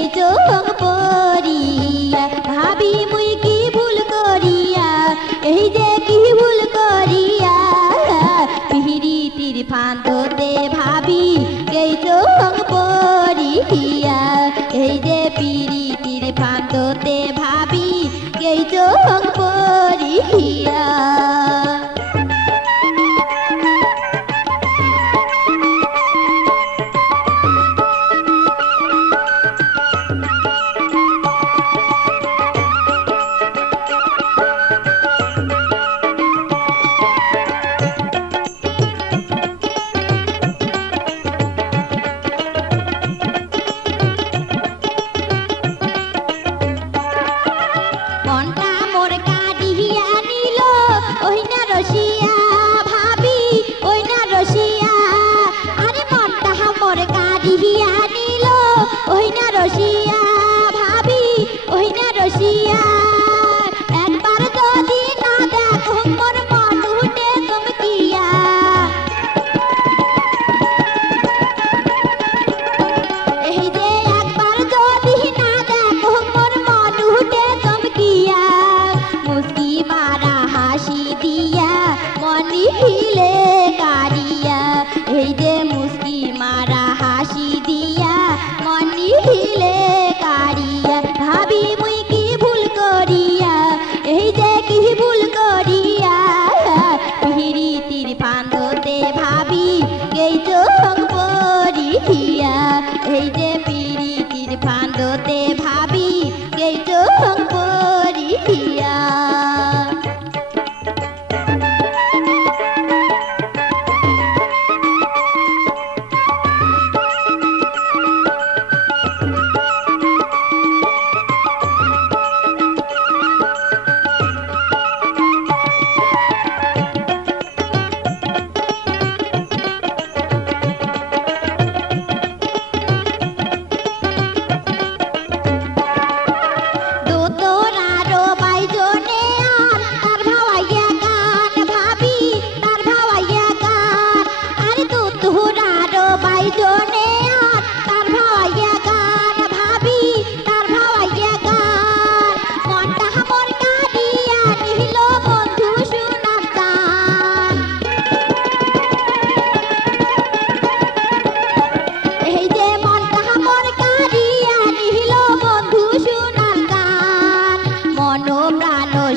এই চোখ পড়িয়া ভাবি মুই কি ভুল করিয়া এই যে কি ভুল করিয়া পিহিরিতির ফান্দতে ভাবি এই চোখ পড়িয়া এই যে পিরিতির ফান্দতে ভাবি এই চোখ পড়িয়া রসিয়া ভাবি ওই না রসিয়া একবার যদি না দেখো মোর মন উঠে চমকিয়া এই যে একবার যদি না দেখো মোর মন উঠে চমকিয়া মুস্কি মারা হাসি দিয়া মনি হিলে কারিয়া এই যে মুস্কি মারা হাসি দিয়া মনি হিলে কারিয়া ভাবি মুই কি ভুল করিয়া এই যে কি ভুল করিয়া পিহিরিতির ফান্দতে ভাবি এই চোখ পড়িয়া এই যে পিরিতির ফান্দতে ভাবি এই চোখ পড়িয়া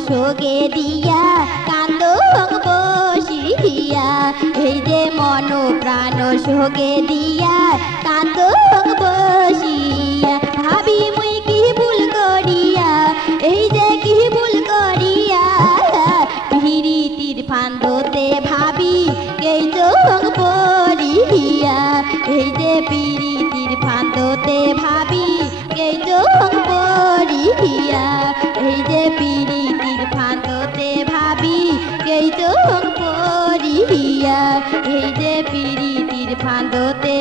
সোগে দিয়া কান্দ বসিয়া এই যে মন প্রাণ সোগে দিয়া কান্দ বসিয়া ভাবি মুই কি ভুল করিয়া এই যে কি ভুল করিয়া পিহিরিতির ফান্দতে ভাবি এই চোখ পড়িয়া এই যে পিরিতির ফান্দতে ভাবি এই চোখ পড়িয়া এই যে পিরিতির ফান্দতে ভাবি এই চোখ পড়িয়া এই যে পিরিতির ফান্দতে